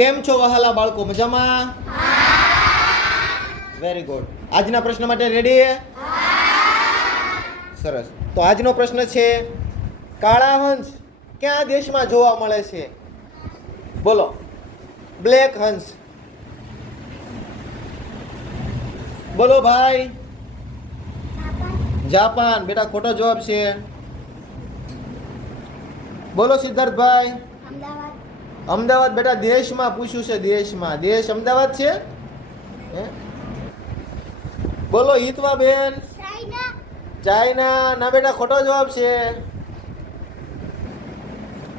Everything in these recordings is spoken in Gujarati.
કેમ છો વહાલા બાળકો, મજામાં? Very good. આજના પ્રશ્ન માટે રેડી? સરસ. તો આજનો પ્રશ્ન છે, કાળા હંસ કયા દેશમાં જોવા મળે છે? બોલો. બ્લેક હંસ. બોલો ભાઈ. જાપાન. બેટા ખોટો જવાબ છે. બોલો સિદ્ધાર્થભાઈ. અમદાવાદ. બેટા દેશમાં પૂછ્યું છે, દેશમાં. દેશ અમદાવાદ છે? બોલો હિતવા બેન. ચાઇના. ના બેટા ખોટો જવાબ છે.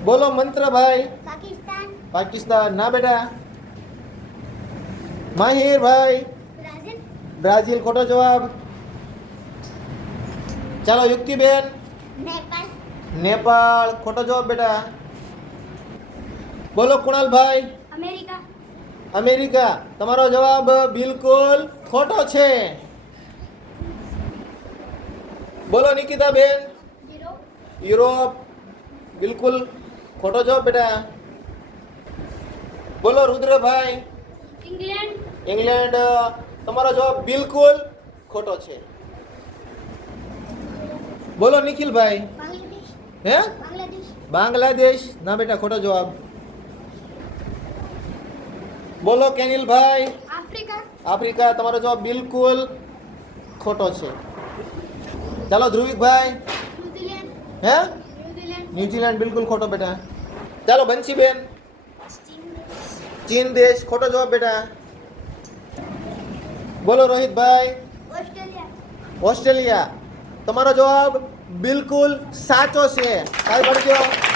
બોલો મંત્રભાઈ. પાકિસ્તાન. ના બેટા. માહિરભાઈ. બ્રાઝિલ. ખોટો જવાબ. ચાલો યુક્તિબેન. નેપાળ. ખોટો જવાબ બેટા. બોલો કુણાલભાઈ. અમેરિકા. તમારો જવાબ બિલકુલ ખોટો છે. બોલો નિકિતાબેન. યુરોપ. બિલકુલ ખોટો જવાબ બેટા. બોલો રુદ્રભાઈ. ઇંગ્લેન્ડ. તમારો જવાબ બિલકુલ ખોટો છે. બોલો નિખિલભાઈ. હે? બાંગ્લાદેશ. ના બેટા ખોટો જવાબ. બોલો કેનિલભાઈ. આફ્રિકા. તમારો જવાબ બિલકુલ ખોટો છે. ચાલો ધ્રુવિકભાઈ. હે? ન્યુઝીલેન્ડ. બિલકુલ ખોટો બેટા. ચાલો બંસીબેન. ચીન દેશ. ખોટો જવાબ બેટા. બોલો રોહિતભાઈ. ઓસ્ટ્રેલિયા. તમારો જવાબ બિલકુલ સાચો છે. કાઈ પડજો.